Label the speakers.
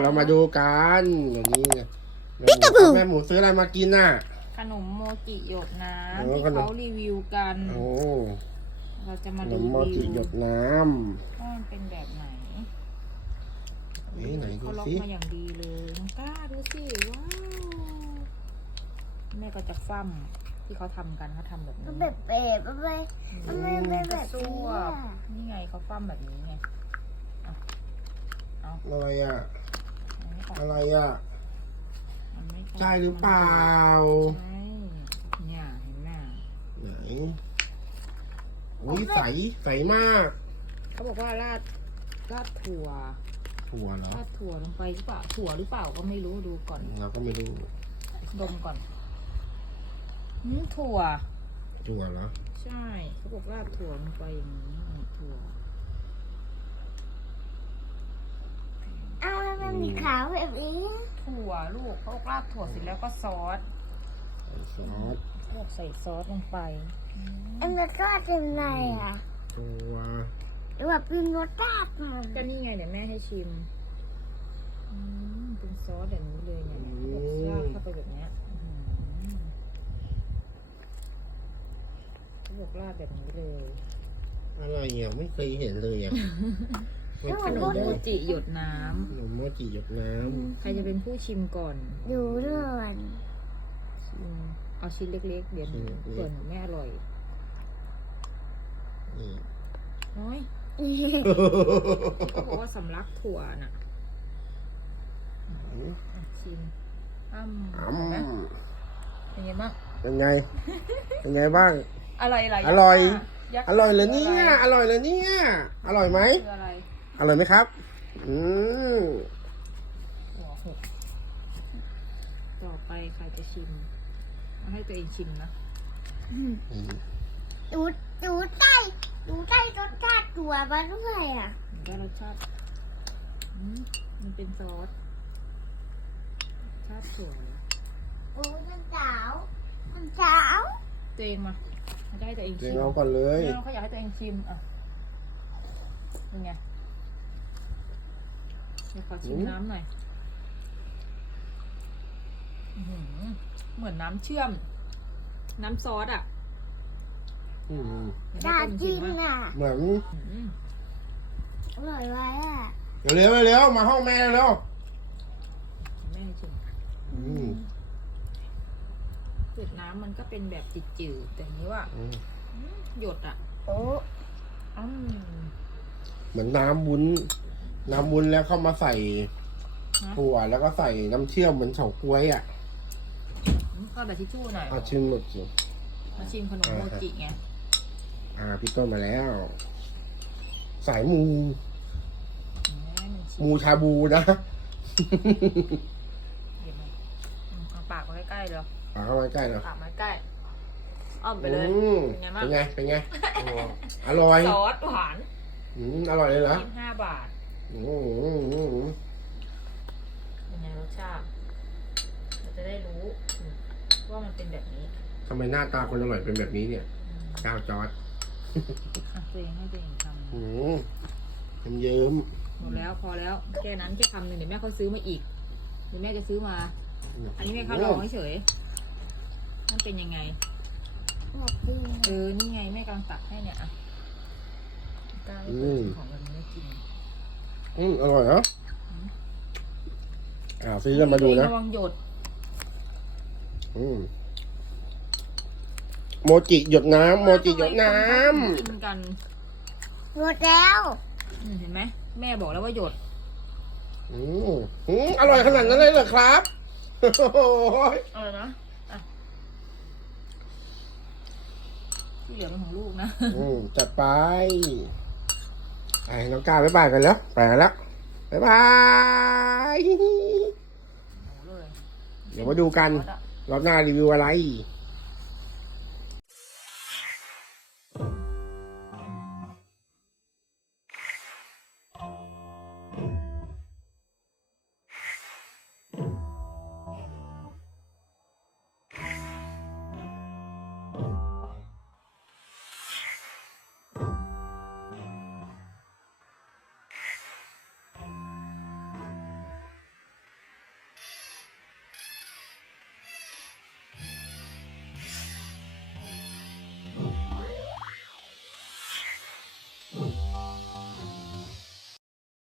Speaker 1: เรามาดูกันอย่างนี้แม่หมูซื้ออะไรมากินน่ะ
Speaker 2: ขนมโมจิหยดน้ำ
Speaker 1: โอ้
Speaker 2: ที่
Speaker 1: ขนม
Speaker 2: เขารีวิวกัน
Speaker 1: โอ้
Speaker 2: เราจะมา
Speaker 1: ขน
Speaker 2: รี
Speaker 1: มโม
Speaker 2: วิ
Speaker 1: จิ
Speaker 2: ว
Speaker 1: หยดน้
Speaker 2: ว่ามันเป็นแบบไหน
Speaker 1: ำนี่ไหนดู
Speaker 2: เขาล็อก
Speaker 1: สิ
Speaker 2: มาอย่างดีเลยน้องก้าดูสิว้าวแม่ก็จะฟั่มที่เขาทำกันเขาทำแบบนี้
Speaker 3: แบบไม่แบบ
Speaker 2: ซวบนี่ไงเขาฟั่มแบบนี้ไงเอา
Speaker 1: อะไรอ่ะ
Speaker 2: อันนี้ก่อน
Speaker 1: อะไรอ่ะ
Speaker 2: มันไม่
Speaker 1: ใช่หรือเปล่า
Speaker 2: ใช่เนี่ยเห็นไหม
Speaker 1: ไหนอุ้ยใสใสมาก
Speaker 2: เขาบอกว่าราดถั่ว
Speaker 1: ถั่วเหรอ
Speaker 2: ราดถั่วลงไปหรือเปล่าถั่วหรือเปล่าก็ไม่รู้ดูก่อน
Speaker 1: เราก็ไม่รู้
Speaker 2: ดมก่อนถั่ว
Speaker 1: ถั่วเหรอ
Speaker 2: ใช่เขาบอกราดถั่วลงไปอย่างนี้ถั่ว
Speaker 3: อ้าวแล้วมันมีขาวแบบนี้
Speaker 2: ถั่วลูกเขาบอกราดถั่วเสร็จแล้วก็ซอส
Speaker 1: ใส่ซอส
Speaker 2: เขาบอกใส่ซอสลงไป
Speaker 3: อันนั้นก็เป็นไงอ่ะ
Speaker 1: ถั่ว
Speaker 3: หรือว่าเป็นรสชาติมัน
Speaker 2: ก็นี่ไงเดี๋ยวแม่ให้ชิมเป็นซอสแบบนี้เลยเนี่ยเขาบอกราดเข้าไปแบบเนี้ยเขาบอกราดแบบนี้เลย
Speaker 1: อะไรอ่ะไม่เคยเห็นเลยอ่ะไม่
Speaker 2: ข
Speaker 1: เคย
Speaker 2: นมโมจิหยดน้
Speaker 1: ขนมโมจิหยดน้
Speaker 2: ำใครจะเป็นผู้ชิมก่อน
Speaker 3: ดูด้วย
Speaker 2: ชิมเอาชิ้นเล็กๆเดี๋ยวหนูเผื่อหนูไม่อร่อย
Speaker 1: ำนี่
Speaker 2: น้อยเขาบอกว่าสำลักถั่วน่ะชิมเห็นไหมเป็นไงบ้าง
Speaker 1: เป็นไง เป็นไงบ้าง
Speaker 2: อร่อย
Speaker 1: อร่อย
Speaker 2: ยักษ์
Speaker 1: อร่อยเลยเนี่ย อร่อยเลยเนี่ย อร่อยไหม
Speaker 2: คืออะไร
Speaker 1: อร่อยไหมครับ อืม
Speaker 2: หัวหกต่อไปใครจะชิมเอาให้ตัวเองชิมนะ
Speaker 3: ดูใต้รสชาติตัวมันด้วยอ่ะ
Speaker 2: มันได้รสชาติมันเป็นซอสชาติถั่ว
Speaker 3: โอ้ยมันเจ๋า
Speaker 2: ตัวเองมาเขาจะให้ตัวเอง
Speaker 1: เดี๋
Speaker 2: ชิ
Speaker 1: ยว
Speaker 2: ม
Speaker 1: เอาก่อนเลย
Speaker 2: เขาอยากให้ตัวเองชิมอ่ะเป็นไงเดี๋ยวขอชิมน้ำหน่อยเหมือนน้ำเชื่อม น้ำซอสอ่ะ
Speaker 1: อืม
Speaker 3: น่ากินอ่ะ
Speaker 1: เหมือน
Speaker 3: อร่อยไว้อ่ะ
Speaker 1: เร็วเร็วมาห้องแม่เร็ว
Speaker 2: แม่ให้ชิม
Speaker 1: อืม
Speaker 2: หยดน้ำมันก็เป็นแบบจืดๆแต่นี้ว่าหยดอ่ะ
Speaker 3: โอ้
Speaker 1: เหมือนน้ำวุ้น น้ำวุ้นแล้วเข้ามาใส่ถั่วแล้วก็ใส่น้ำเชื่อมเหมือนเฉาก๊วยอ่ะ
Speaker 2: ก็แต่ทิชชู่หน่อย
Speaker 1: เอาชิมหมดสิ
Speaker 2: มาชิมขนมโมจิไง
Speaker 1: พี่ต้นมาแล้ว สายมู มูชาบูนะ
Speaker 2: เดี๋ยวมาเอาปากมาใกล้ๆเดี๋ยว
Speaker 1: เข้ามาใกล้แล้ว
Speaker 2: ปากมาใกล้อ้อมไปเลยเป็นไงบ้าง
Speaker 1: เป็นไงอร่อย
Speaker 2: ซอสหวาน
Speaker 1: อร่อยเลยเหรอ
Speaker 2: 25 บาท เป็นไงรสชาติเราจะได้รู้ว่ามันเป็นแบบนี้
Speaker 1: ทำไมหน้าตาคนอร่อยเป็นแบบนี้เนี่ยเจ้าจอร์ด
Speaker 2: ตัวเองให้ตัวเองทำ
Speaker 1: เยิ้ม
Speaker 2: หมดแล้วพอแล้วแค่นั้นแค่คำหนึ่งเดี๋ยวแม่เขาซื้อมาอีกเดี๋ยวแม่จะซื้อมา อันนี้แม่เขาลองเฉยมันเป็นยังไง
Speaker 3: อยากกิน
Speaker 2: นี่ไงแม่กำลังตักให้เนี่ยอ่ะกล้าไม่เคยกินของแบบนี้ไม่กิน
Speaker 1: อร่อยเหรอซื้อกันมาดูนะ
Speaker 2: ระวังหยด
Speaker 1: โมจิหยดน้ำโมจิหยดน้
Speaker 2: กินกัน
Speaker 3: หมดแล้ว
Speaker 2: เห็นไหมแม่บอกแล้วว่าหยด
Speaker 1: ำอร่อยขนาดนั้นเลยเหรอครับโอ้ย
Speaker 2: อะไรนะอ่ะที่เหลือเป็นของลูกนะ
Speaker 1: จัดไปน้องก้าวบ๊ายบายกันแล้วไปแล้วบ๊ายบายเดี๋ยวมาดูกันรอบหน้ารีวิวอะไร